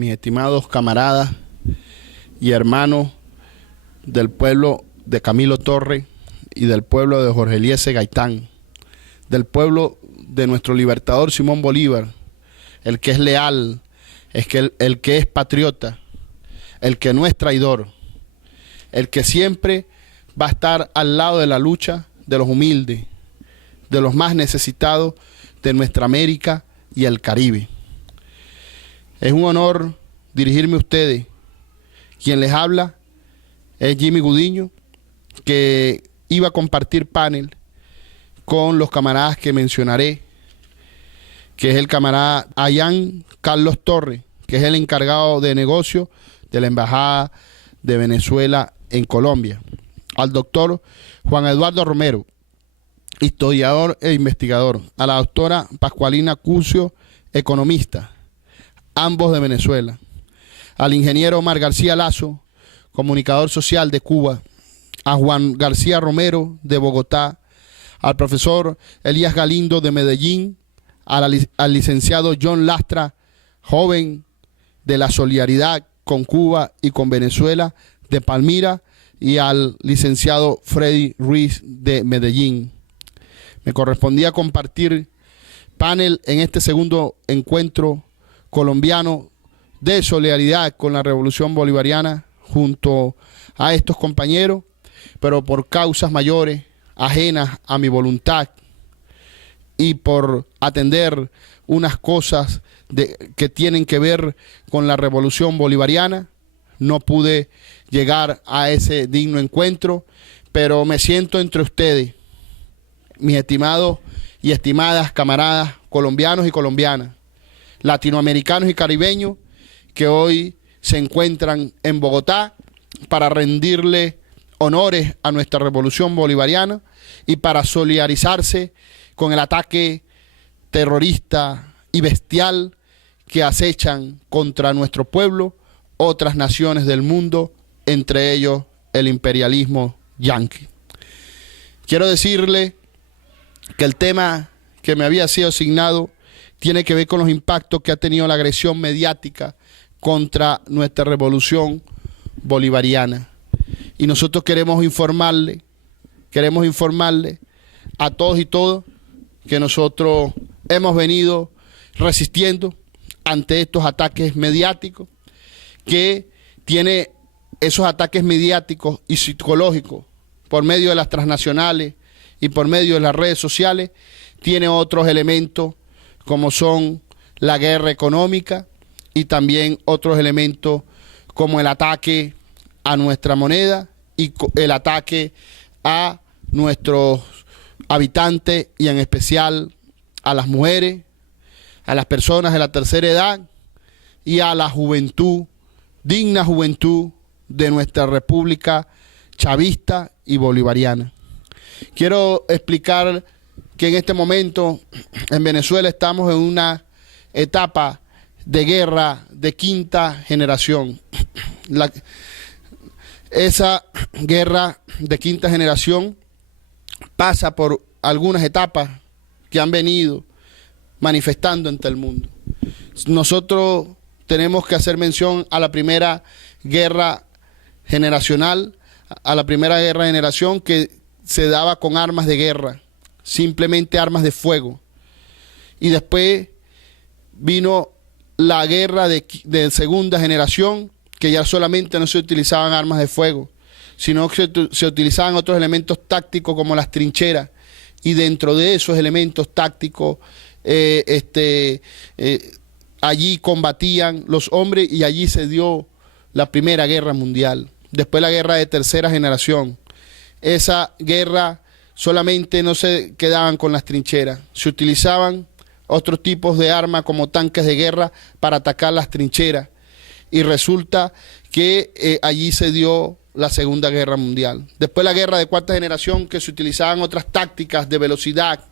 mis estimados camaradas y hermanos del pueblo de Camilo Torre y del pueblo de Jorge Eliezer Gaitán, del pueblo de nuestro libertador Simón Bolívar, el que es leal, el que es patriota, el que no es traidor, el que siempre va a estar al lado de la lucha de los humildes, de los más necesitados de nuestra América y el Caribe. Es un honor dirigirme a ustedes. Quien les habla es Jimmy Gudiño, que iba a compartir panel con los camaradas que mencionaré, que es el camarada Ayán Carlos Torres, que es el encargado de negocio de la Embajada de Venezuela en Colombia, al doctor Juan Eduardo Romero, historiador e investigador, a la doctora Pascualina Cucio, economista, ambos de Venezuela, al ingeniero Omar García Lazo, comunicador social de Cuba, a Juan García Romero de Bogotá, al profesor Elías Galindo de Medellín, al licenciado John Lastra, joven de la solidaridad con Cuba y con Venezuela de Palmira, y al licenciado Freddy Ruiz de Medellín. Me correspondía compartir panel en este segundo encuentro colombiano de solidaridad con la Revolución Bolivariana junto a estos compañeros, pero por causas mayores, ajenas a mi voluntad y por atender unas cosas que tienen que ver con la Revolución Bolivariana, no pude llegar a ese digno encuentro, pero me siento entre ustedes, mis estimados y estimadas camaradas colombianos y colombianas, latinoamericanos y caribeños que hoy se encuentran en Bogotá para rendirle honores a nuestra Revolución Bolivariana y para solidarizarse con el ataque terrorista y bestial que acechan contra nuestro pueblo otras naciones del mundo, entre ellos el imperialismo yanqui. Quiero decirle que el tema que me había sido asignado tiene que ver con los impactos que ha tenido la agresión mediática contra nuestra revolución bolivariana. Y nosotros queremos informarle a todos y todas que nosotros hemos venido resistiendo ante estos ataques mediáticos, que tiene esos ataques mediáticos y psicológicos por medio de las transnacionales y por medio de las redes sociales, tiene otros elementos como son la guerra económica y también otros elementos como el ataque a nuestra moneda y el ataque a nuestros habitantes y en especial a las mujeres, a las personas de la tercera edad y a la juventud, digna juventud de nuestra república chavista y bolivariana. Quiero explicar que en este momento en Venezuela estamos en una etapa de guerra de quinta generación. Esa guerra de quinta generación pasa por algunas etapas que han venido manifestando ante el mundo. Nosotros tenemos que hacer mención a la primera guerra generacional, a la primera guerra de generación que se daba con armas de guerra, simplemente armas de fuego. Y después vino la guerra de segunda generación, que ya solamente no se utilizaban armas de fuego, sino que se utilizaban otros elementos tácticos como las trincheras, y dentro de esos elementos tácticos allí combatían los hombres y allí se dio la Primera Guerra Mundial. Después la guerra de tercera generación. Esa guerra solamente no se quedaban con las trincheras, se utilizaban otros tipos de armas como tanques de guerra para atacar las trincheras. Y resulta que allí se dio la Segunda Guerra Mundial. Después la guerra de cuarta generación, que se utilizaban otras tácticas de velocidad,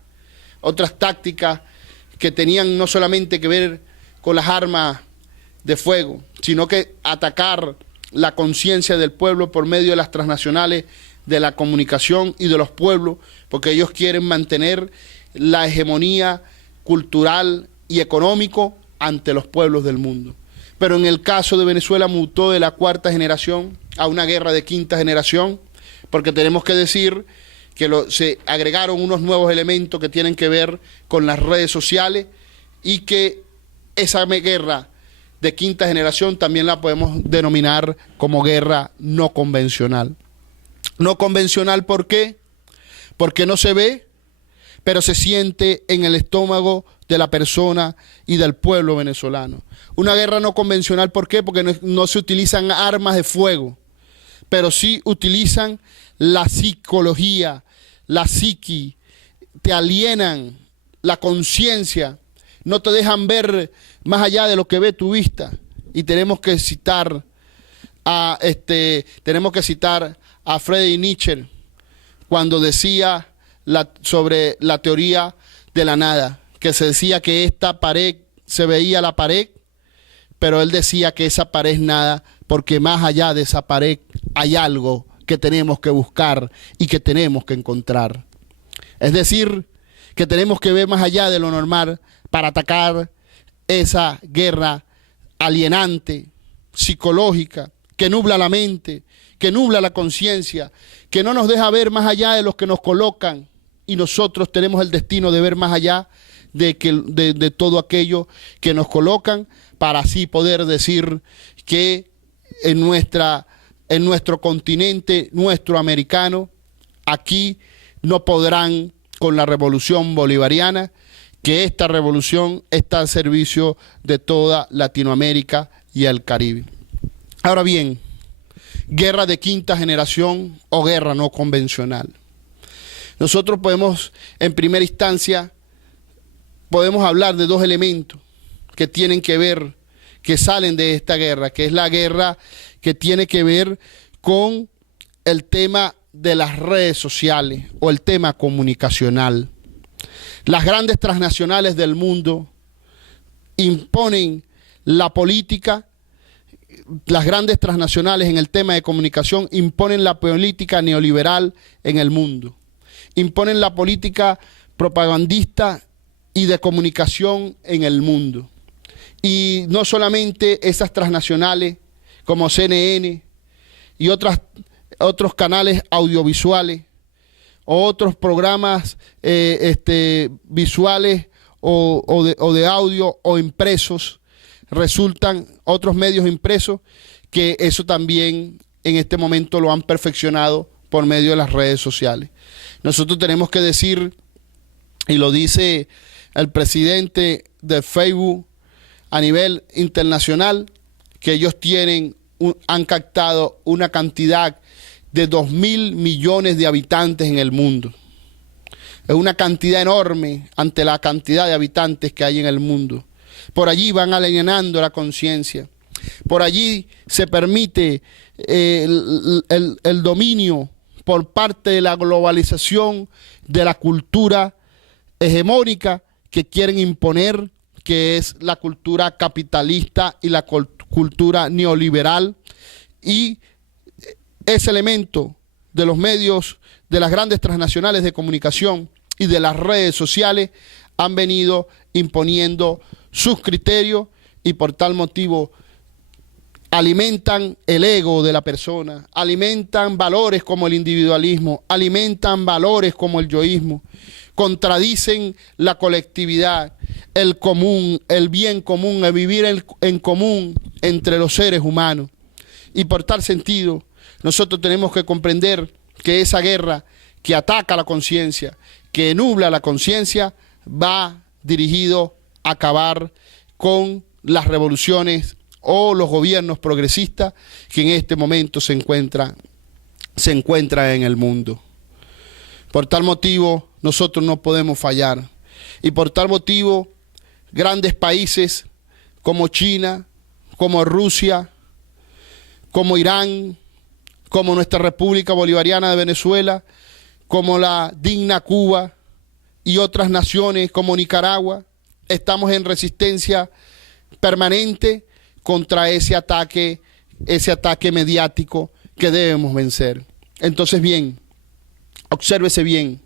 otras tácticas que tenían no solamente que ver con las armas de fuego, sino que atacar la conciencia del pueblo por medio de las transnacionales, de la comunicación y de los pueblos, porque ellos quieren mantener la hegemonía cultural y económico ante los pueblos del mundo. pero en el caso de Venezuela mutó de la cuarta generación a una guerra de quinta generación, porque tenemos que decir que se agregaron unos nuevos elementos que tienen que ver con las redes sociales y que esa guerra de quinta generación también la podemos denominar como guerra no convencional. No convencional, ¿por qué? Porque no se ve, pero se siente en el estómago de la persona y del pueblo venezolano. Una guerra no convencional, ¿por qué? Porque no se utilizan armas de fuego, pero sí utilizan la psicología, la psiqui, te alienan la conciencia, no te dejan ver más allá de lo que ve tu vista. Y tenemos que citar a Friedrich Nietzsche cuando decía sobre la teoría de la nada, que se decía que esta pared, se veía la pared, pero él decía que esa pared es nada, porque más allá de esa pared hay algo que tenemos que buscar y que tenemos que encontrar. Es decir, que tenemos que ver más allá de lo normal para atacar esa guerra alienante, psicológica, que nubla la mente, que nubla la conciencia, que no nos deja ver más allá de los que nos colocan, y nosotros tenemos el destino de ver más allá de todo aquello que nos colocan, para así poder decir que en nuestro continente, nuestro americano, aquí no podrán con la revolución bolivariana, que esta revolución está al servicio de toda Latinoamérica y el Caribe. Ahora bien, guerra de quinta generación o guerra no convencional. Nosotros podemos, en primera instancia, podemos hablar de dos elementos que tienen que ver, que salen de esta guerra, que es la guerra que tiene que ver con el tema de las redes sociales o el tema comunicacional. Las grandes transnacionales del mundo imponen la política, las grandes transnacionales en el tema de comunicación imponen la política neoliberal en el mundo, imponen la política propagandista y de comunicación en el mundo. Y no solamente esas transnacionales como CNN y otros canales audiovisuales o otros programas visuales o de audio o impresos, resultan otros medios impresos que eso también en este momento lo han perfeccionado por medio de las redes sociales. Nosotros tenemos que decir, y lo dice el presidente de Facebook a nivel internacional, que ellos han captado una cantidad de 2.000 millones de habitantes en el mundo. Es una cantidad enorme ante la cantidad de habitantes que hay en el mundo. Por allí van alienando la conciencia. Por allí se permite el dominio por parte de la globalización de la cultura hegemónica que quieren imponer, que es la cultura capitalista y la cultura neoliberal. Y ese elemento de los medios, de las grandes transnacionales de comunicación y de las redes sociales han venido imponiendo sus criterios y por tal motivo alimentan el ego de la persona, alimentan valores como el individualismo, alimentan valores como el yoísmo, contradicen la colectividad, el común, el bien común, el vivir en común entre los seres humanos. Y por tal sentido, nosotros tenemos que comprender que esa guerra que ataca la conciencia, que nubla la conciencia, va dirigido a acabar con las revoluciones o los gobiernos progresistas que en este momento se encuentran en el mundo. Por tal motivo, nosotros no podemos fallar. Y por tal motivo, grandes países como China, como Rusia, como Irán, como nuestra República Bolivariana de Venezuela, como la digna Cuba y otras naciones como Nicaragua, estamos en resistencia permanente contra ese ataque mediático que debemos vencer. Entonces, bien, obsérvese bien,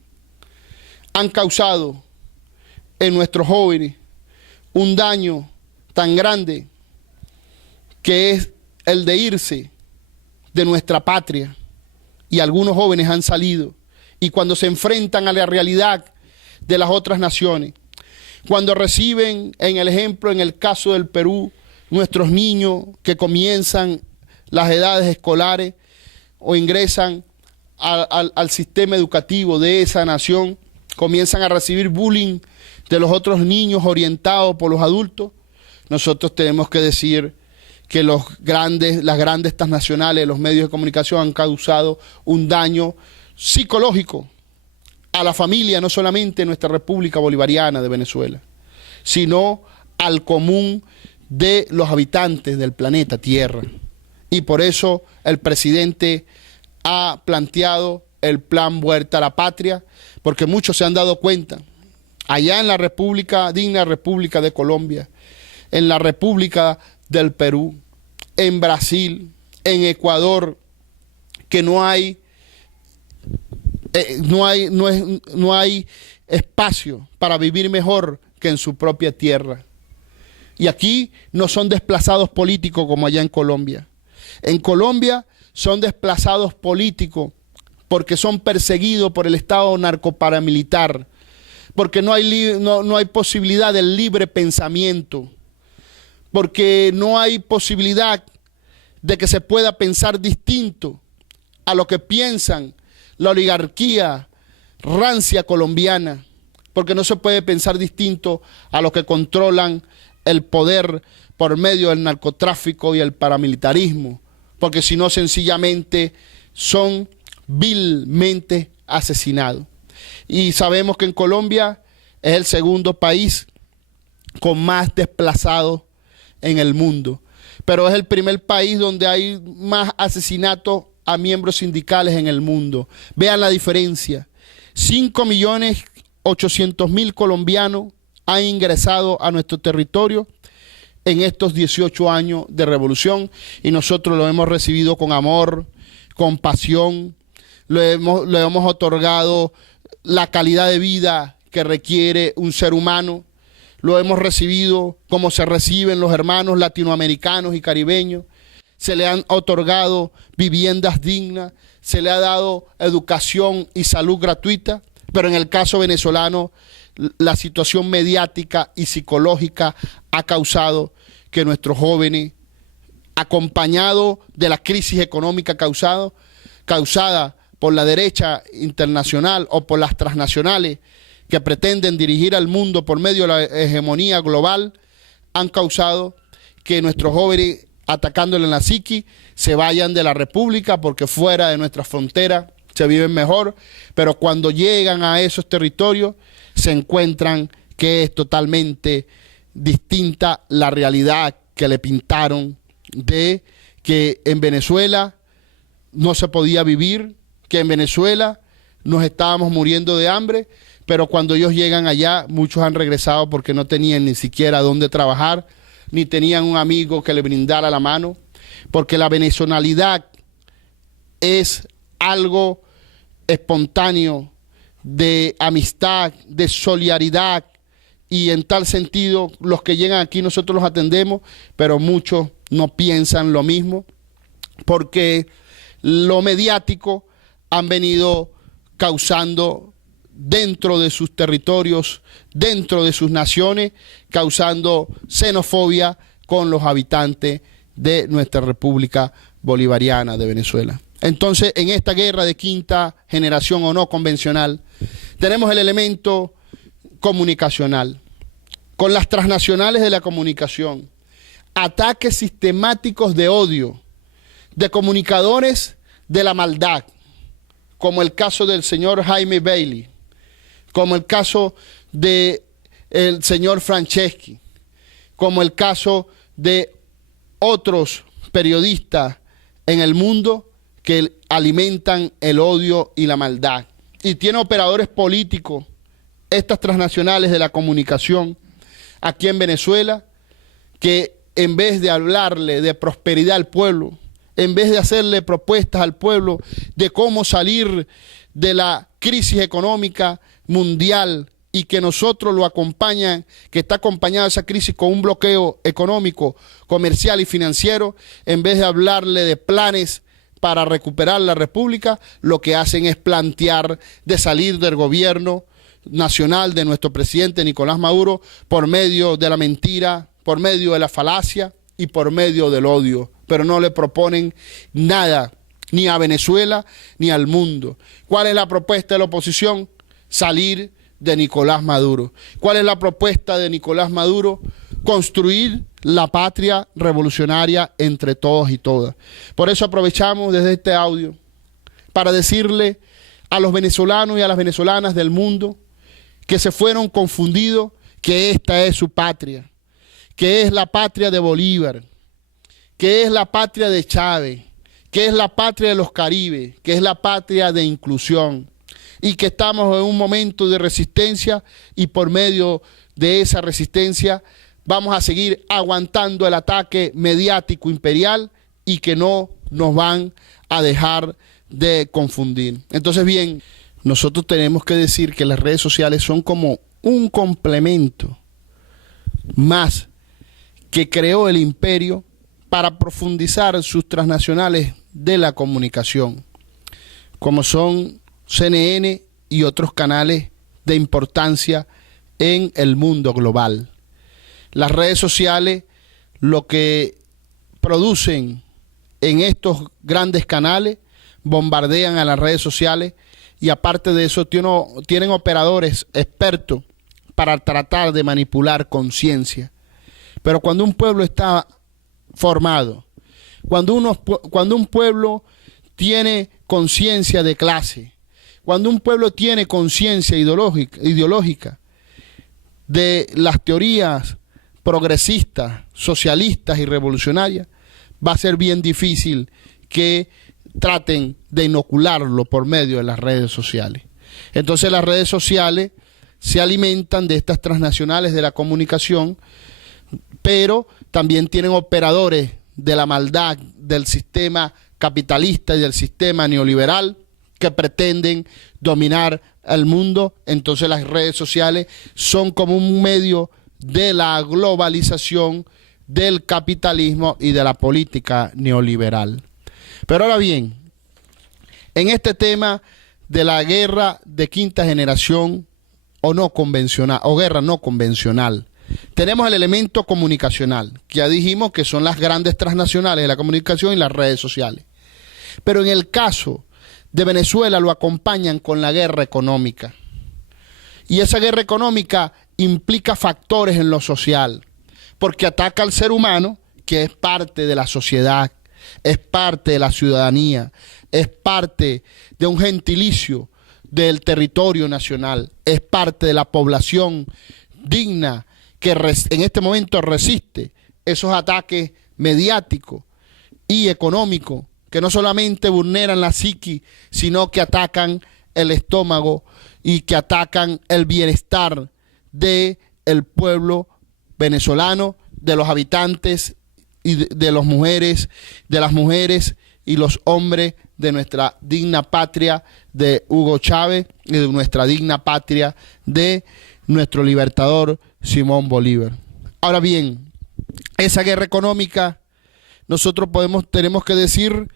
han causado en nuestros jóvenes un daño tan grande que es el de irse de nuestra patria, y algunos jóvenes han salido, y cuando se enfrentan a la realidad de las otras naciones, cuando reciben, en el ejemplo, en el caso del Perú, nuestros niños que comienzan las edades escolares o ingresan al sistema educativo de esa nación, comienzan a recibir bullying de los otros niños orientados por los adultos, nosotros tenemos que decir que las grandes transnacionales, los medios de comunicación han causado un daño psicológico a la familia, no solamente en nuestra República Bolivariana de Venezuela, sino al común de los habitantes del planeta Tierra. Y por eso el presidente ha planteado el plan Vuelta a la Patria, porque muchos se han dado cuenta, allá en la República, digna República de Colombia, en la República del Perú, en Brasil, en Ecuador, que no hay espacio para vivir mejor que en su propia tierra. Y aquí no son desplazados políticos como allá en Colombia. En Colombia son desplazados políticos porque son perseguidos por el Estado narcoparamilitar, porque no hay posibilidad del libre pensamiento, porque no hay posibilidad de que se pueda pensar distinto a lo que piensan la oligarquía rancia colombiana, porque no se puede pensar distinto a lo que controlan el poder por medio del narcotráfico y el paramilitarismo, porque si no sencillamente son vilmente asesinados. Y sabemos que en Colombia es el segundo país con más desplazados en el mundo, pero es el primer país donde hay más asesinatos a miembros sindicales en el mundo. Vean la diferencia. 5.800.000 colombianos han ingresado a nuestro territorio en estos 18 años de revolución, y nosotros lo hemos recibido con amor, con pasión, le hemos otorgado la calidad de vida que requiere un ser humano, lo hemos recibido como se reciben los hermanos latinoamericanos y caribeños, se le han otorgado viviendas dignas, se le ha dado educación y salud gratuita, pero en el caso venezolano la situación mediática y psicológica ha causado que nuestros jóvenes, acompañados de la crisis económica causada por la derecha internacional o por las transnacionales que pretenden dirigir al mundo por medio de la hegemonía global, han causado que nuestros jóvenes, atacándole en la psiqui, se vayan de la República porque fuera de nuestra frontera se viven mejor, pero cuando llegan a esos territorios se encuentran que es totalmente distinta la realidad que le pintaron de que en Venezuela no se podía vivir, que en Venezuela nos estábamos muriendo de hambre, pero cuando ellos llegan allá, muchos han regresado porque no tenían ni siquiera dónde trabajar, ni tenían un amigo que le brindara la mano, porque la venezonalidad es algo espontáneo, de amistad, de solidaridad, y en tal sentido los que llegan aquí nosotros los atendemos, pero muchos no piensan lo mismo, porque lo mediático han venido causando dentro de sus territorios, dentro de sus naciones, causando xenofobia con los habitantes de nuestra República Bolivariana de Venezuela. Entonces, en esta guerra de quinta generación o no convencional, tenemos el elemento comunicacional, con las transnacionales de la comunicación, ataques sistemáticos de odio, de comunicadores de la maldad, como el caso del señor Jaime Bailey, como el caso del señor Franceschi, como el caso de otros periodistas en el mundo que alimentan el odio y la maldad. Y tiene operadores políticos, estas transnacionales de la comunicación, aquí en Venezuela, que en vez de hablarle de prosperidad al pueblo, en vez de hacerle propuestas al pueblo de cómo salir de la crisis económica mundial y que nosotros lo acompañan, que está acompañada esa crisis con un bloqueo económico, comercial y financiero, en vez de hablarle de planes para recuperar la República, lo que hacen es plantear de salir del gobierno nacional de nuestro presidente Nicolás Maduro por medio de la mentira, por medio de la falacia y por medio del odio, pero no le proponen nada, ni a Venezuela ni al mundo. ¿Cuál es la propuesta de la oposición? Salir de Nicolás Maduro. ¿Cuál es la propuesta de Nicolás Maduro? Construir la patria revolucionaria entre todos y todas. Por eso aprovechamos desde este audio para decirle a los venezolanos y a las venezolanas del mundo que se fueron confundidos que esta es su patria, que es la patria de Bolívar, que es la patria de Chávez, que es la patria de los Caribes, que es la patria de inclusión, y que estamos en un momento de resistencia y por medio de esa resistencia vamos a seguir aguantando el ataque mediático imperial y que no nos van a dejar de confundir. Entonces, bien, nosotros tenemos que decir que las redes sociales son como un complemento más que creó el imperio para profundizar sus transnacionales de la comunicación, como son CNN y otros canales de importancia en el mundo global. Las redes sociales lo que producen en estos grandes canales, bombardean a las redes sociales y aparte de eso tienen operadores expertos para tratar de manipular conciencia. Pero cuando un pueblo está formado, cuando un pueblo tiene conciencia de clase, cuando un pueblo tiene conciencia ideológica de las teorías progresistas, socialistas y revolucionarias, va a ser bien difícil que traten de inocularlo por medio de las redes sociales. Entonces las redes sociales se alimentan de estas transnacionales de la comunicación, pero también tienen operadores de la maldad del sistema capitalista y del sistema neoliberal que pretenden dominar el mundo. Entonces las redes sociales son como un medio de la globalización, del capitalismo y de la política neoliberal. Pero ahora bien, en este tema de la guerra de quinta generación o no convencional, o guerra no convencional, tenemos el elemento comunicacional, que ya dijimos que son las grandes transnacionales de la comunicación y las redes sociales. Pero en el caso de Venezuela lo acompañan con la guerra económica. Y esa guerra económica implica factores en lo social, porque ataca al ser humano, que es parte de la sociedad, es parte de la ciudadanía, es parte de un gentilicio del territorio nacional, es parte de la población digna que en este momento resiste esos ataques mediáticos y económicos que no solamente vulneran la psiqui, sino que atacan el estómago y que atacan el bienestar del pueblo venezolano, de los habitantes y de las mujeres y los hombres de nuestra digna patria de Hugo Chávez y de nuestra digna patria de nuestro libertador Simón Bolívar. Ahora bien, esa guerra económica, nosotros tenemos que decir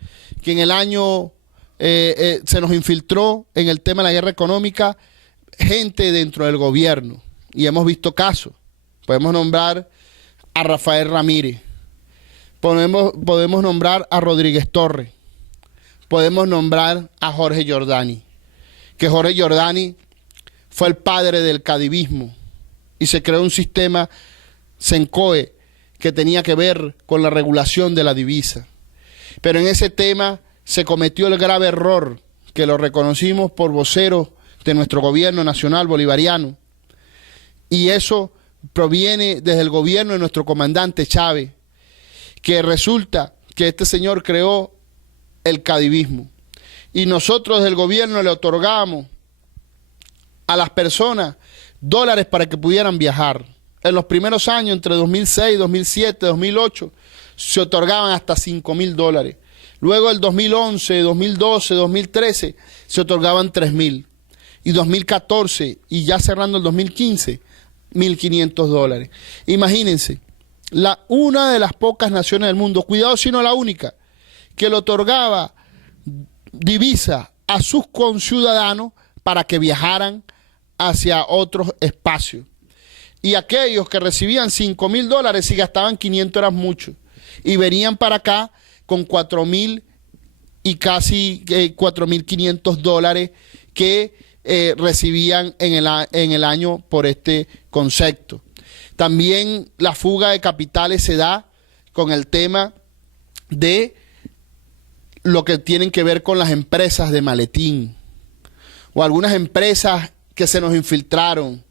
que en el año se nos infiltró en el tema de la guerra económica gente dentro del gobierno y hemos visto casos. Podemos nombrar a Rafael Ramírez, podemos nombrar a Rodríguez Torres, podemos nombrar a Jorge Giordani, que Jorge Giordani fue el padre del cadivismo y se creó un sistema CENCOE que tenía que ver con la regulación de la divisa. Pero en ese tema se cometió el grave error, que lo reconocimos por voceros de nuestro gobierno nacional bolivariano, y eso proviene desde el gobierno de nuestro comandante Chávez, que resulta que este señor creó el cadivismo y nosotros desde el gobierno le otorgamos a las personas dólares para que pudieran viajar. En los primeros años, entre 2006, 2007, 2008, se otorgaban hasta $5.000. Luego el 2011, 2012, 2013, se otorgaban $3.000. y 2014 y ya cerrando el 2015, $1.500. Imagínense, una de las pocas naciones del mundo, cuidado si no la única, que le otorgaba divisa a sus conciudadanos para que viajaran hacia otros espacios. Y aquellos que recibían $5.000 y gastaban 500 eran mucho. Y venían para acá con 4.000 y casi $4.500 que recibían en el año por este concepto. También la fuga de capitales se da con el tema de lo que tienen que ver con las empresas de maletín o algunas empresas que se nos infiltraron,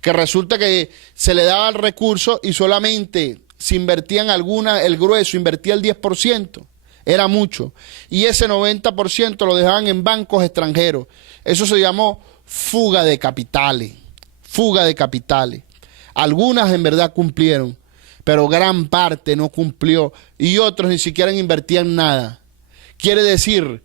que resulta que se le daba el recurso y solamente se invertían el grueso invertía el 10%, era mucho, y ese 90% lo dejaban en bancos extranjeros. Eso se llamó fuga de capitales, fuga de capitales. Algunas en verdad cumplieron, pero gran parte no cumplió y otros ni siquiera invertían nada. Quiere decir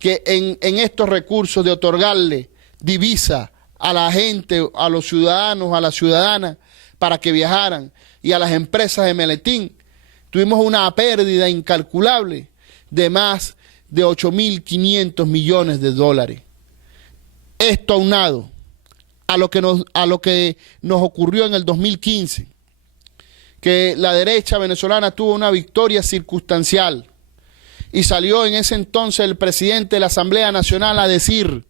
que en estos recursos de otorgarle divisa a la gente, a los ciudadanos, a las ciudadanas, para que viajaran, y a las empresas de maletín, tuvimos una pérdida incalculable de más de 8.500 millones de dólares. Esto aunado a lo que nos ocurrió en el 2015, que la derecha venezolana tuvo una victoria circunstancial, y salió en ese entonces el presidente de la Asamblea Nacional a decir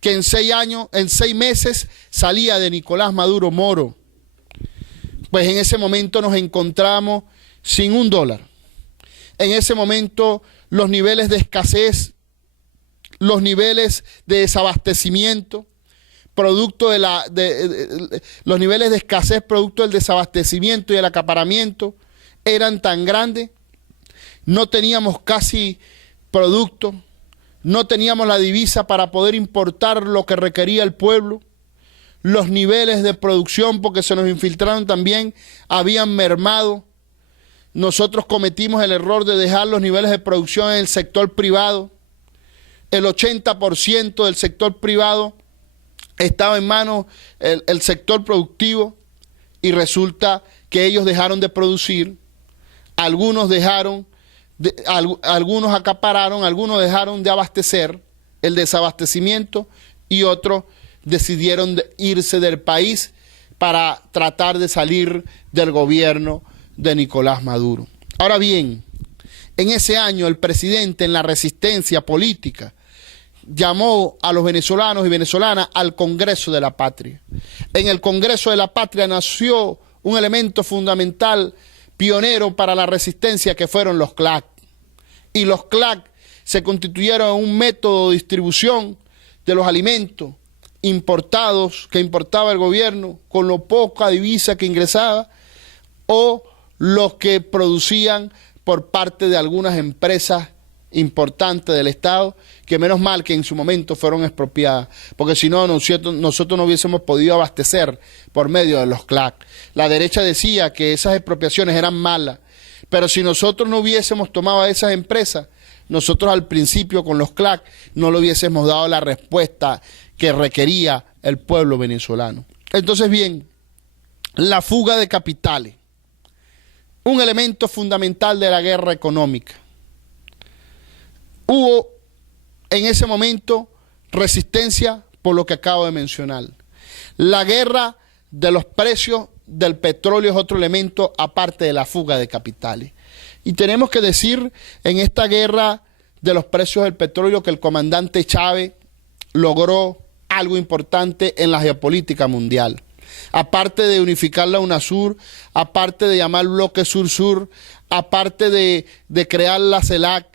que en 6 meses salía de Nicolás Maduro Moro. Pues en ese momento nos encontramos sin $1. En ese momento los niveles de escasez, los niveles de desabastecimiento, producto de los niveles de escasez producto del desabastecimiento y el acaparamiento eran tan grandes. No teníamos casi producto, no teníamos la divisa para poder importar lo que requería el pueblo. Los niveles de producción, porque se nos infiltraron también, habían mermado. Nosotros cometimos el error de dejar los niveles de producción en el sector privado. El 80% del sector privado estaba en manos del sector productivo y resulta que ellos dejaron de producir, algunos algunos acapararon, algunos dejaron de abastecer, el desabastecimiento, y otros decidieron irse del país para tratar de salir del gobierno de Nicolás Maduro. Ahora bien, en ese año el presidente, en la resistencia política, llamó a los venezolanos y venezolanas al Congreso de la Patria. En el Congreso de la Patria nació un elemento fundamental, pionero para la resistencia, que fueron los CLAC. Y los CLAC se constituyeron en un método de distribución de los alimentos importados que importaba el gobierno con lo poca divisa que ingresaba, o los que producían por parte de algunas empresas importantes del Estado, que menos mal que en su momento fueron expropiadas, porque si no, nosotros no hubiésemos podido abastecer por medio de los CLAC. La derecha decía que esas expropiaciones eran malas, pero si nosotros no hubiésemos tomado a esas empresas, nosotros al principio con los CLAC no le hubiésemos dado la respuesta que requería el pueblo venezolano. Entonces, bien, la fuga de capitales, un elemento fundamental de la guerra económica. Hubo en ese momento resistencia por lo que acabo de mencionar. La guerra de los precios del petróleo es otro elemento aparte de la fuga de capitales. Y tenemos que decir en esta guerra de los precios del petróleo que el comandante Chávez logró algo importante en la geopolítica mundial. Aparte de unificar la UNASUR, aparte de llamar bloque sur-sur, aparte de crear la CELAC,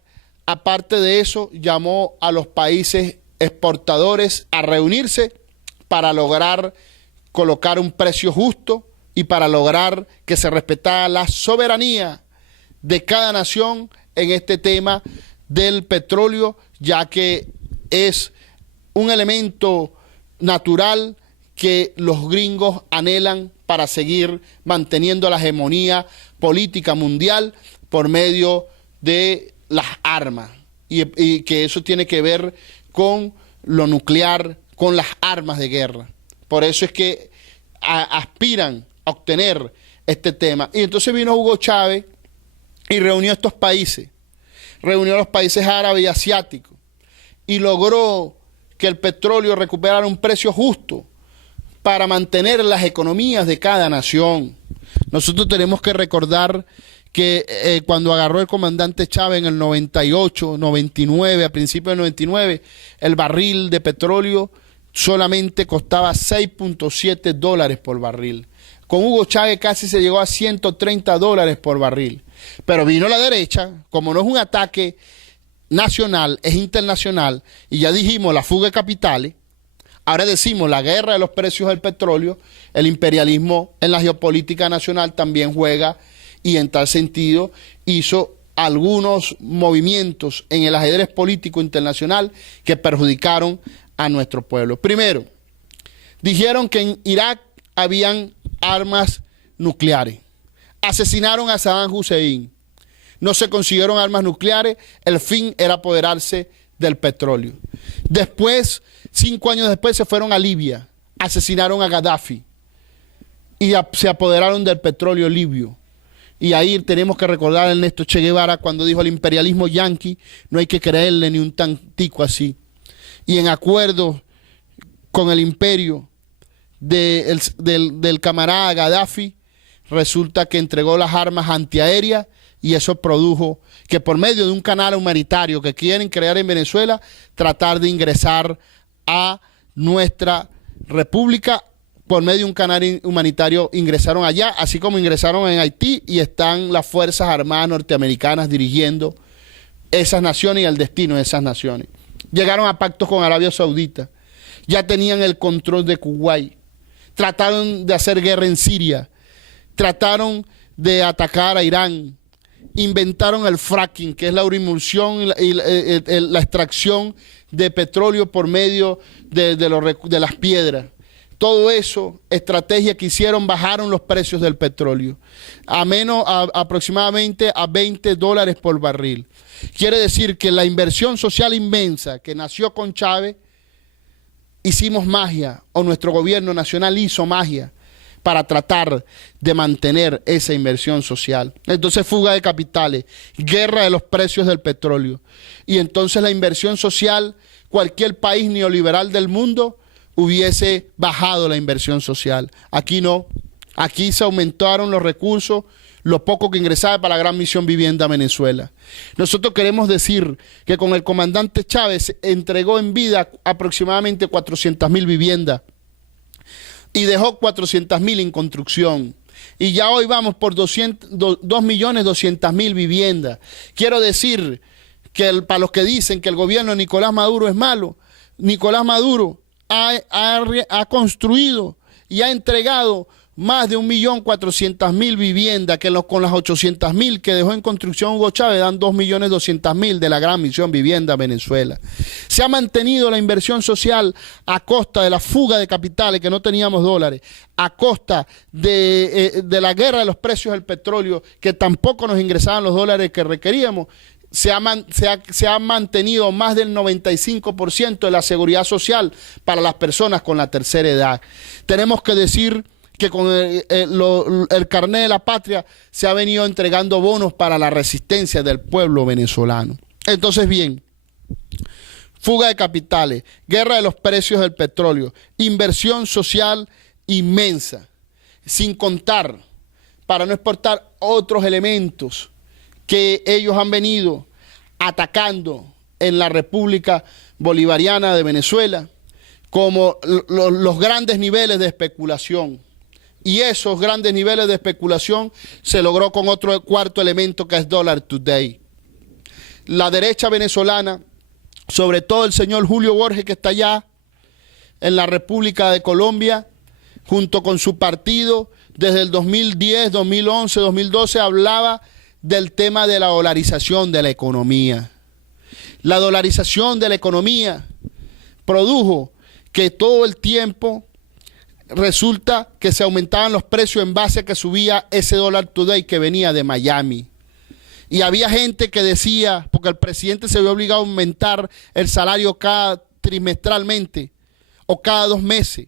aparte de eso, llamó a los países exportadores a reunirse para lograr colocar un precio justo y para lograr que se respetara la soberanía de cada nación en este tema del petróleo, ya que es un elemento natural que los gringos anhelan para seguir manteniendo la hegemonía política mundial por medio de las armas, y que eso tiene que ver con lo nuclear, con las armas de guerra. Por eso es que aspiran a obtener este tema. Y entonces vino Hugo Chávez y reunió a estos países, reunió a los países árabes y asiáticos y logró que el petróleo recuperara un precio justo para mantener las economías de cada nación. Nosotros tenemos que recordar que cuando agarró el comandante Chávez en el 98, 99, a principios del 99, el barril de petróleo solamente costaba $6.7 por barril. Con Hugo Chávez casi se llegó a $130 por barril. Pero vino la derecha, como no es un ataque nacional, es internacional, y ya dijimos la fuga de capitales, ahora decimos la guerra de los precios del petróleo, el imperialismo en la geopolítica nacional también juega, y en tal sentido hizo algunos movimientos en el ajedrez político internacional que perjudicaron a nuestro pueblo. Primero, dijeron que en Irak habían armas nucleares. Asesinaron a Saddam Hussein. No se consiguieron armas nucleares. El fin era apoderarse del petróleo. Después, 5 años después, se fueron a Libia. Asesinaron a Gaddafi. Y se apoderaron del petróleo libio. Y ahí tenemos que recordar a Ernesto Che Guevara cuando dijo: el imperialismo yanqui no hay que creerle ni un tantico así. Y en acuerdo con el imperio del camarada Gaddafi, resulta que entregó las armas antiaéreas y eso produjo que por medio de un canal humanitario que quieren crear en Venezuela, tratar de ingresar a nuestra república. Por medio de un canal humanitario ingresaron allá, así como ingresaron en Haití, y están las Fuerzas Armadas norteamericanas dirigiendo esas naciones y el destino de esas naciones. Llegaron a pactos con Arabia Saudita, ya tenían el control de Kuwait, trataron de hacer guerra en Siria, trataron de atacar a Irán, inventaron el fracking, que es la urimulsión y la extracción de petróleo por medio de las piedras. Todo eso, estrategia que hicieron, bajaron los precios del petróleo aproximadamente a $20 por barril. Quiere decir que la inversión social inmensa que nació con Chávez, hicimos magia, o nuestro gobierno nacional hizo magia para tratar de mantener esa inversión social. Entonces, fuga de capitales, guerra de los precios del petróleo. Y entonces la inversión social, cualquier país neoliberal del mundo hubiese bajado la inversión social. Aquí no. Aquí se aumentaron los recursos, lo poco que ingresaba para la Gran Misión Vivienda a Venezuela. Nosotros queremos decir que con el comandante Chávez entregó en vida aproximadamente 400.000 viviendas y dejó 400.000 en construcción. Y ya hoy vamos por 2.200.000 viviendas. Quiero decir que para los que dicen que el gobierno de Nicolás Maduro es malo, Nicolás Maduro ha construido y ha entregado más de 1.400.000 viviendas, que con las 800.000 que dejó en construcción Hugo Chávez dan 2.200.000 de la Gran Misión Vivienda Venezuela. Se ha mantenido la inversión social a costa de la fuga de capitales, que no teníamos dólares, a costa de la guerra de los precios del petróleo, que tampoco nos ingresaban los dólares que requeríamos. Se ha mantenido más del 95% de la seguridad social para las personas con la tercera edad. Tenemos que decir que con el carnet de la patria se ha venido entregando bonos para la resistencia del pueblo venezolano. Entonces, bien, fuga de capitales, guerra de los precios del petróleo, inversión social inmensa, sin contar, para no exportar otros elementos que ellos han venido atacando en la República Bolivariana de Venezuela, como los grandes niveles de especulación. Y esos grandes niveles de especulación se logró con otro cuarto elemento, que es Dollar Today. La derecha venezolana, sobre todo el señor Julio Borges, que está allá en la República de Colombia, junto con su partido, desde el 2010, 2011, 2012, hablaba del tema de la dolarización de la economía. La dolarización de la economía produjo que todo el tiempo resulta que se aumentaban los precios en base a que subía ese Dollar Today que venía de Miami. Y había gente que decía, porque el presidente se vio obligado a aumentar el salario cada trimestralmente, o cada 2 meses.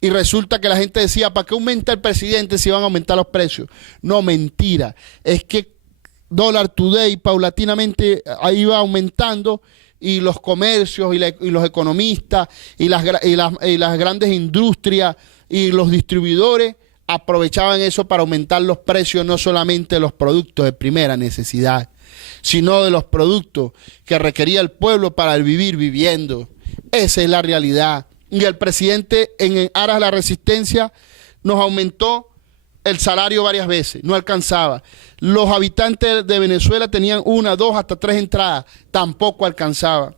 Y resulta que la gente decía, ¿para qué aumenta el presidente si van a aumentar los precios? No, mentira. Es que Dollar Today paulatinamente ahí va aumentando y los comercios y los economistas y las grandes industrias y los distribuidores aprovechaban eso para aumentar los precios, no solamente de los productos de primera necesidad, sino de los productos que requería el pueblo para vivir viviendo. Esa es la realidad. Y el presidente, en aras de la resistencia, nos aumentó el salario varias veces, no alcanzaba. Los habitantes de Venezuela tenían 1, 2, hasta 3 entradas, tampoco alcanzaba.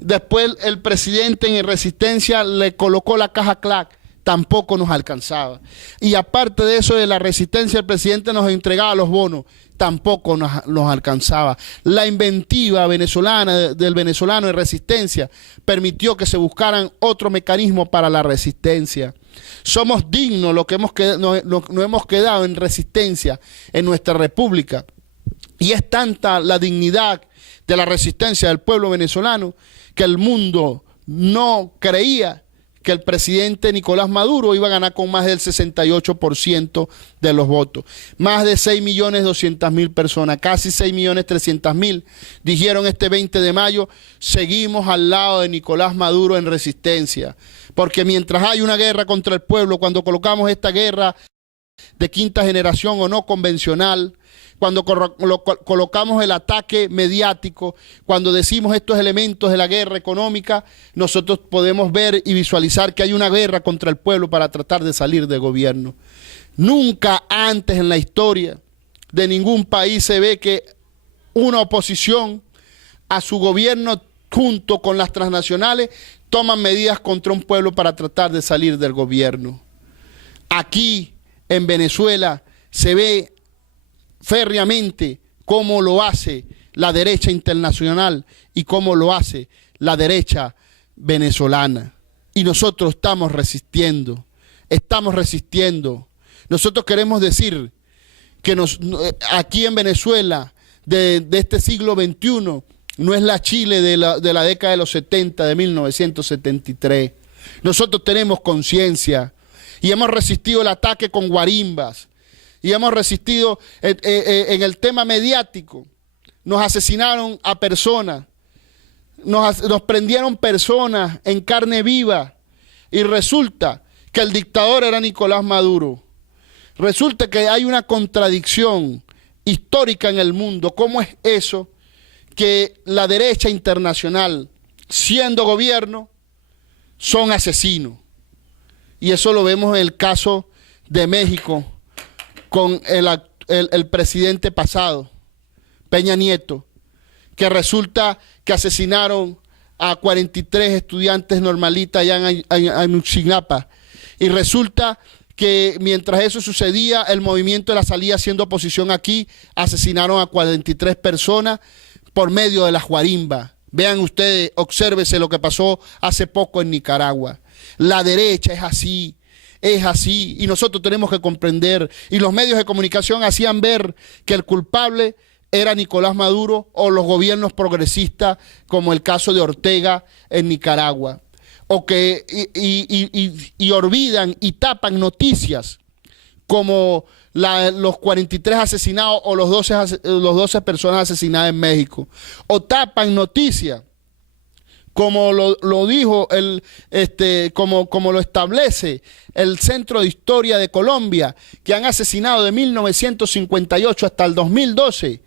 Después el presidente en resistencia le colocó la caja CLAC, tampoco nos alcanzaba. Y aparte de eso de la resistencia, el presidente nos entregaba los bonos, tampoco nos alcanzaba. La inventiva venezolana, del venezolano en resistencia, permitió que se buscaran otro mecanismo para la resistencia. Somos dignos lo que nos hemos quedado en resistencia en nuestra república. Y es tanta la dignidad de la resistencia del pueblo venezolano que el mundo no creía que el presidente Nicolás Maduro iba a ganar con más del 68% de los votos. Más de 6.200.000 personas, casi 6.300.000, dijeron este 20 de mayo, seguimos al lado de Nicolás Maduro en resistencia. Porque mientras hay una guerra contra el pueblo, cuando colocamos esta guerra de quinta generación o no convencional, cuando colocamos el ataque mediático, cuando decimos estos elementos de la guerra económica, nosotros podemos ver y visualizar que hay una guerra contra el pueblo para tratar de salir del gobierno. Nunca antes en la historia de ningún país se ve que una oposición a su gobierno junto con las transnacionales toman medidas contra un pueblo para tratar de salir del gobierno. Aquí en Venezuela se ve férreamente cómo lo hace la derecha internacional y cómo lo hace la derecha venezolana. Y nosotros estamos resistiendo, Nosotros queremos decir que aquí en Venezuela de este siglo XXI no es la Chile de la década de los 70, de 1973. Nosotros tenemos conciencia y hemos resistido el ataque con guarimbas. Y hemos resistido en el tema mediático. Nos asesinaron a personas, nos prendieron personas en carne viva. Y resulta que el dictador era Nicolás Maduro. Resulta que hay una contradicción histórica en el mundo. ¿Cómo es eso? Que la derecha internacional, siendo gobierno, son asesinos. Y eso lo vemos en el caso de México, con el presidente pasado, Peña Nieto, que resulta que asesinaron a 43 estudiantes normalistas allá en Ayotzinapa. Y resulta que mientras eso sucedía, el movimiento de la salida haciendo oposición aquí, asesinaron a 43 personas por medio de las guarimbas. Vean ustedes, obsérvese lo que pasó hace poco en Nicaragua. La derecha es así y nosotros tenemos que comprender, y los medios de comunicación hacían ver que el culpable era Nicolás Maduro o los gobiernos progresistas, como el caso de Ortega en Nicaragua, y olvidan y tapan noticias como los 43 asesinados o los 12 personas asesinadas en México, o tapan noticias como lo dijo como lo establece el Centro de Historia de Colombia, que han asesinado de 1958 hasta el 2012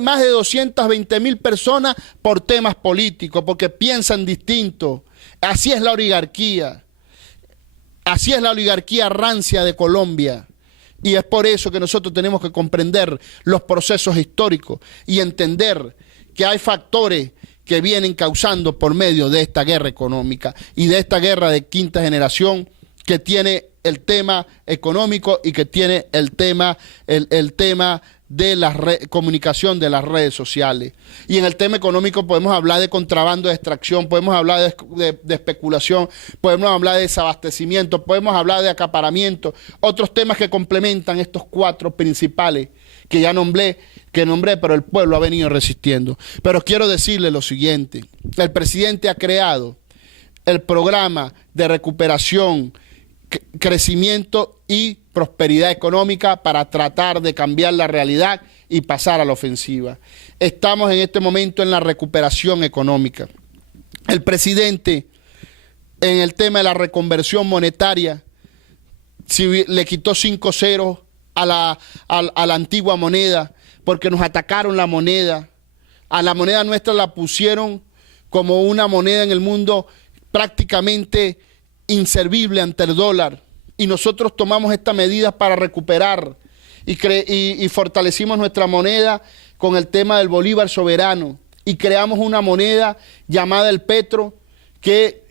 más de 220.000 personas por temas políticos, porque piensan distinto. Así es la oligarquía rancia de Colombia. Y es por eso que nosotros tenemos que comprender los procesos históricos y entender que hay factores que vienen causando por medio de esta guerra económica y de esta guerra de quinta generación, que tiene el tema económico y que tiene el tema de la comunicación de las redes sociales. Y en el tema económico podemos hablar de contrabando, de extracción, podemos hablar de especulación, podemos hablar de desabastecimiento, podemos hablar de acaparamiento, otros temas que complementan estos 4 principales que ya nombré, pero el pueblo ha venido resistiendo. Pero quiero decirle lo siguiente: el presidente ha creado el programa de recuperación, crecimiento y prosperidad económica para tratar de cambiar la realidad y pasar a la ofensiva. Estamos en este momento en la recuperación económica. El presidente, en el tema de la reconversión monetaria, le quitó 5 ceros a la antigua moneda, porque nos atacaron la moneda. A la moneda nuestra la pusieron como una moneda en el mundo prácticamente inservible ante el dólar. Y nosotros tomamos estas medidas para recuperar y fortalecimos nuestra moneda con el tema del bolívar soberano. Y creamos una moneda llamada el petro, que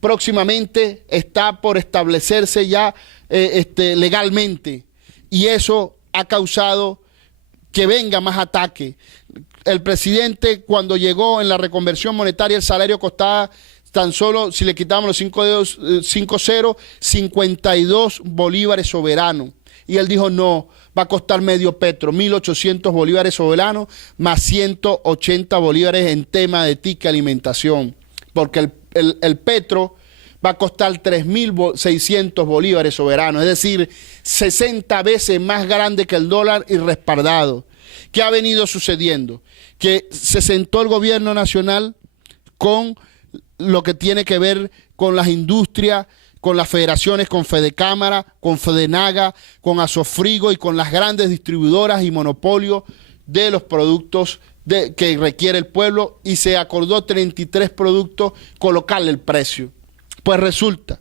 próximamente está por establecerse ya legalmente. Y eso ha causado que venga más ataque. El presidente, cuando llegó en la reconversión monetaria, el salario costaba tan solo, si le quitamos los 5 ceros, 52 bolívares soberanos. Y él dijo, no, va a costar medio petro, 1.800 bolívares soberanos, más 180 bolívares en tema de ticket alimentación. Porque el petro va a costar 3.600 bolívares soberanos, es decir, 60 veces más grande que el dólar y respaldado. ¿Qué ha venido sucediendo? Que se sentó el gobierno nacional con lo que tiene que ver con las industrias, con las federaciones, con Fedecámara, con Fedenaga, con Asofrigo y con las grandes distribuidoras y monopolios de los productos que requiere el pueblo, y se acordó 33 productos colocarle el precio. Pues resulta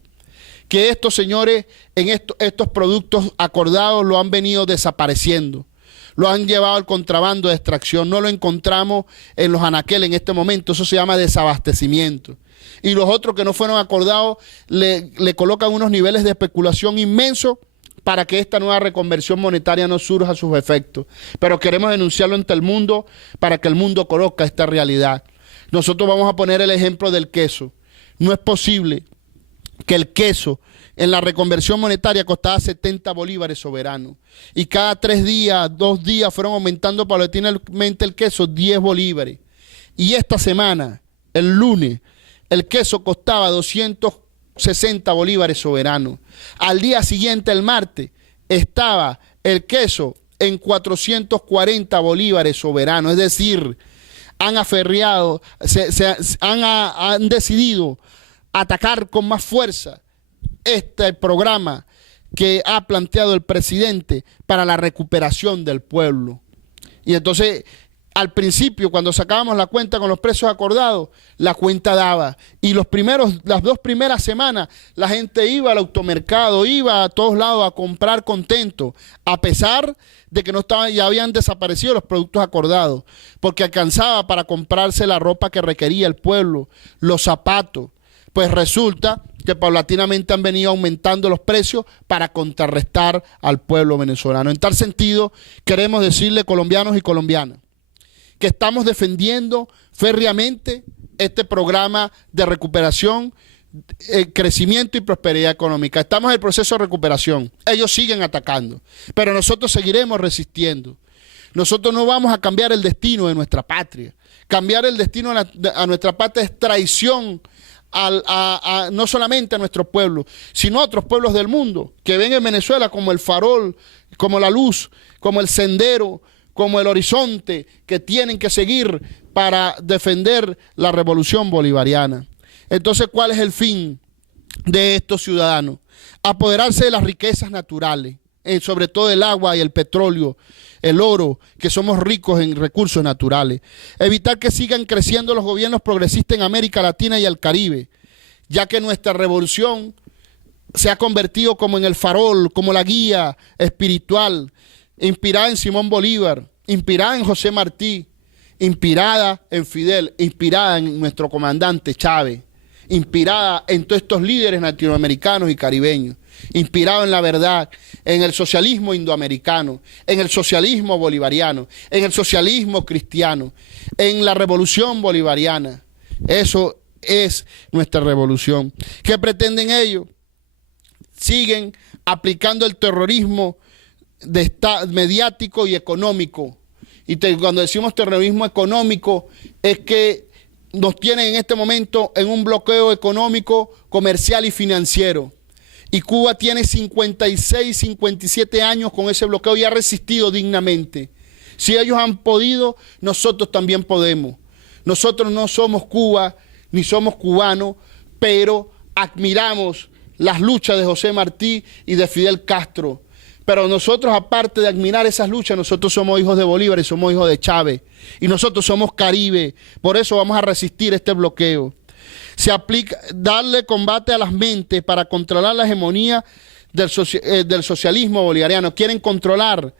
que estos señores, en estos productos acordados, lo han venido desapareciendo. Lo han llevado al contrabando de extracción. No lo encontramos en los anaqueles en este momento. Eso se llama desabastecimiento. Y los otros que no fueron acordados le colocan unos niveles de especulación inmensos para que esta nueva reconversión monetaria no surja a sus efectos. Pero queremos denunciarlo ante el mundo para que el mundo conozca esta realidad. Nosotros vamos a poner el ejemplo del queso. No es posible que el queso en la reconversión monetaria costaba 70 bolívares soberanos. Y cada 3 días, 2 días fueron aumentando paulatinamente el queso 10 bolívares. Y esta semana, el lunes, el queso costaba 260 bolívares soberanos. Al día siguiente, el martes, estaba el queso en 440 bolívares soberanos. Es decir, han aferreado, han decidido atacar con más fuerza este programa que ha planteado el presidente para la recuperación del pueblo. Y entonces, al principio, cuando sacábamos la cuenta con los precios acordados, la cuenta daba. Y las 2 primeras semanas, la gente iba al automercado, iba a todos lados a comprar contento, a pesar de que ya habían desaparecido los productos acordados, porque alcanzaba para comprarse la ropa que requería el pueblo, los zapatos. Pues resulta que paulatinamente han venido aumentando los precios para contrarrestar al pueblo venezolano. En tal sentido, queremos decirle, colombianos y colombianas, que estamos defendiendo férreamente este programa de recuperación, crecimiento y prosperidad económica. Estamos en el proceso de recuperación. Ellos siguen atacando, pero nosotros seguiremos resistiendo. Nosotros no vamos a cambiar el destino de nuestra patria. Cambiar el destino a nuestra patria es traición no solamente a nuestro pueblo, sino a otros pueblos del mundo que ven en Venezuela como el farol, como la luz, como el sendero, como el horizonte que tienen que seguir para defender la revolución bolivariana. Entonces, ¿cuál es el fin de estos ciudadanos? Apoderarse de las riquezas naturales, sobre todo el agua y el petróleo, el oro, que somos ricos en recursos naturales. Evitar que sigan creciendo los gobiernos progresistas en América Latina y el Caribe, ya que nuestra revolución se ha convertido como en el farol, como la guía espiritual, inspirada en Simón Bolívar, inspirada en José Martí, inspirada en Fidel, inspirada en nuestro comandante Chávez, inspirada en todos estos líderes latinoamericanos y caribeños, inspirado en la verdad, en el socialismo indoamericano, en el socialismo bolivariano, en el socialismo cristiano, en la revolución bolivariana. Eso es nuestra revolución. ¿Qué pretenden ellos? Siguen aplicando el terrorismo mediático y económico. Y cuando decimos terrorismo económico es que nos tienen en este momento en un bloqueo económico, comercial y financiero. Y Cuba tiene 56, 57 años con ese bloqueo y ha resistido dignamente. Si ellos han podido, nosotros también podemos. Nosotros no somos Cuba, ni somos cubanos, pero admiramos las luchas de José Martí y de Fidel Castro. Pero nosotros, aparte de admirar esas luchas, nosotros somos hijos de Bolívar y somos hijos de Chávez. Y nosotros somos Caribe. Por eso vamos a resistir este bloqueo. Se aplica darle combate a las mentes para controlar la hegemonía del socialismo bolivariano. Quieren controlar,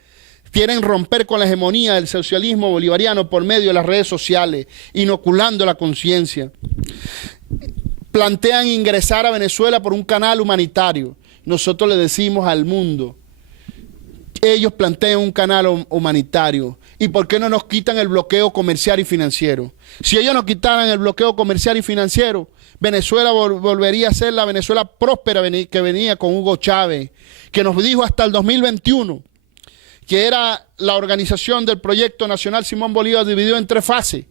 quieren romper con la hegemonía del socialismo bolivariano por medio de las redes sociales, inoculando la conciencia. Plantean ingresar a Venezuela por un canal humanitario. Nosotros le decimos al mundo, ellos plantean un canal humanitario. ¿Y por qué no nos quitan el bloqueo comercial y financiero? Si ellos nos quitaran el bloqueo comercial y financiero, Venezuela volvería a ser la Venezuela próspera que venía con Hugo Chávez, que nos dijo hasta el 2021 que era la organización del Proyecto Nacional Simón Bolívar dividido en 3 fases.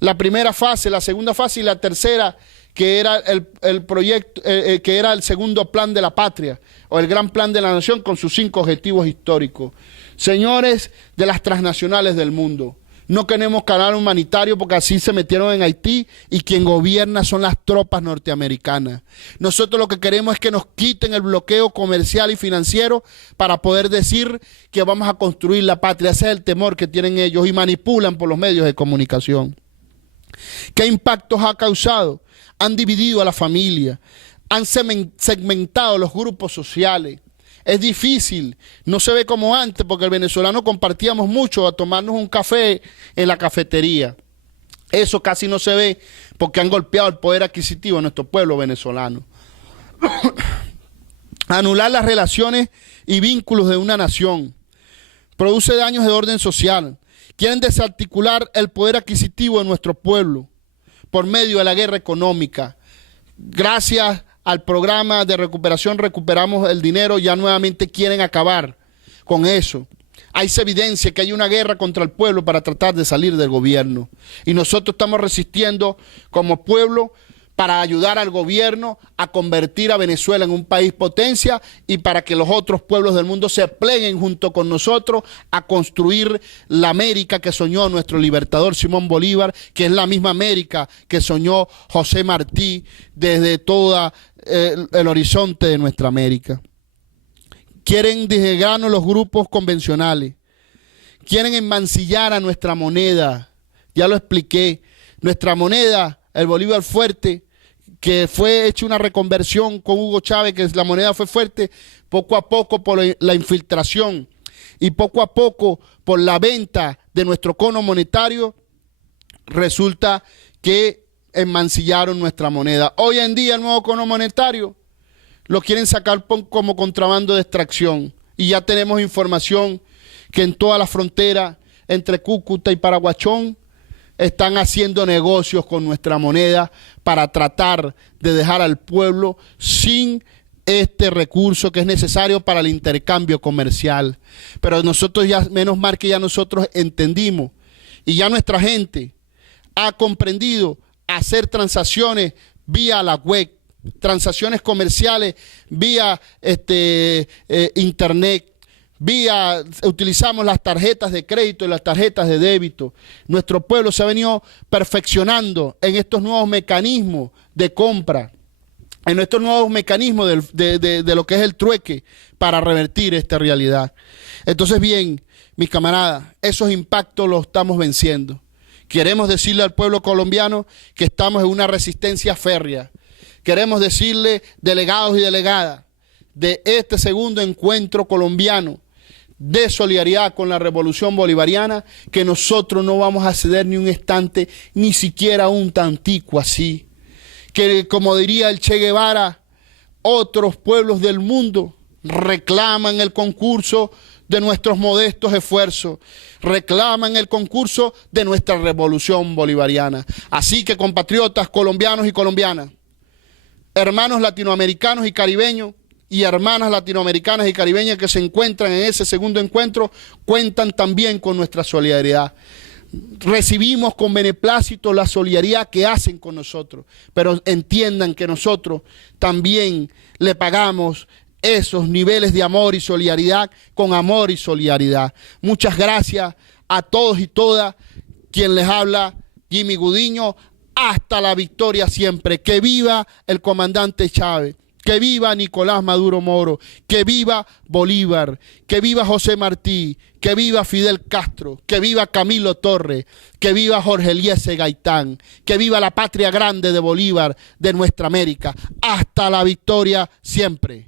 La primera fase, la segunda fase y la tercera, que era el proyecto, que era el segundo plan de la patria, o el gran plan de la nación con sus 5 objetivos históricos. Señores de las transnacionales del mundo, no queremos canal humanitario porque así se metieron en Haití y quien gobierna son las tropas norteamericanas. Nosotros lo que queremos es que nos quiten el bloqueo comercial y financiero para poder decir que vamos a construir la patria. Ese es el temor que tienen ellos y manipulan por los medios de comunicación. ¿Qué impactos ha causado? Han dividido a la familia, han segmentado los grupos sociales. Es difícil, no se ve como antes, porque el venezolano compartíamos mucho a tomarnos un café en la cafetería. Eso casi no se ve porque han golpeado el poder adquisitivo de nuestro pueblo venezolano. Anular las relaciones y vínculos de una nación. Produce daños de orden social. Quieren desarticular el poder adquisitivo de nuestro pueblo por medio de la guerra económica. Gracias al programa de recuperación Recuperamos el Dinero, ya nuevamente quieren acabar con eso. Ahí se evidencia que hay una guerra contra el pueblo para tratar de salir del gobierno. Y nosotros estamos resistiendo como pueblo para ayudar al gobierno a convertir a Venezuela en un país potencia y para que los otros pueblos del mundo se pleguen junto con nosotros a construir la América que soñó nuestro libertador Simón Bolívar, que es la misma América que soñó José Martí desde todo el horizonte de nuestra América. Quieren deshegarnos los grupos convencionales, quieren enmancillar a nuestra moneda, ya lo expliqué, nuestra moneda, el Bolívar fuerte, que fue hecha una reconversión con Hugo Chávez, que la moneda fue fuerte, poco a poco por la infiltración y poco a poco por la venta de nuestro cono monetario, resulta que enmancillaron nuestra moneda. Hoy en día el nuevo cono monetario lo quieren sacar como contrabando de extracción y ya tenemos información que en toda la frontera entre Cúcuta y Paraguachón están haciendo negocios con nuestra moneda para tratar de dejar al pueblo sin este recurso que es necesario para el intercambio comercial. Pero nosotros ya, menos mal que ya nosotros entendimos y ya nuestra gente ha comprendido hacer transacciones vía la web, transacciones comerciales vía internet, utilizamos las tarjetas de crédito y las tarjetas de débito. Nuestro pueblo se ha venido perfeccionando en estos nuevos mecanismos de compra, en estos nuevos mecanismos de lo que es el trueque para revertir esta realidad. Entonces, bien, mis camaradas, esos impactos los estamos venciendo. Queremos decirle al pueblo colombiano que estamos en una resistencia férrea. Queremos decirle, delegados y delegadas, de este segundo encuentro colombiano de solidaridad con la revolución bolivariana, que nosotros no vamos a ceder ni un instante, ni siquiera un tantico así. Que, como diría el Che Guevara, otros pueblos del mundo reclaman el concurso de nuestros modestos esfuerzos, reclaman el concurso de nuestra revolución bolivariana. Así que, compatriotas colombianos y colombianas, hermanos latinoamericanos y caribeños, y hermanas latinoamericanas y caribeñas que se encuentran en ese segundo encuentro, cuentan también con nuestra solidaridad. Recibimos con beneplácito la solidaridad que hacen con nosotros, pero entiendan que nosotros también le pagamos esos niveles de amor y solidaridad con amor y solidaridad. Muchas gracias a todos y todas. Quien les habla, Jimmy Gudiño. Hasta la victoria siempre. Que viva el comandante Chávez. Que viva Nicolás Maduro Moro, que viva Bolívar, que viva José Martí, que viva Fidel Castro, que viva Camilo Torres, que viva Jorge Eliezer Gaitán, que viva la patria grande de Bolívar, de nuestra América. Hasta la victoria siempre.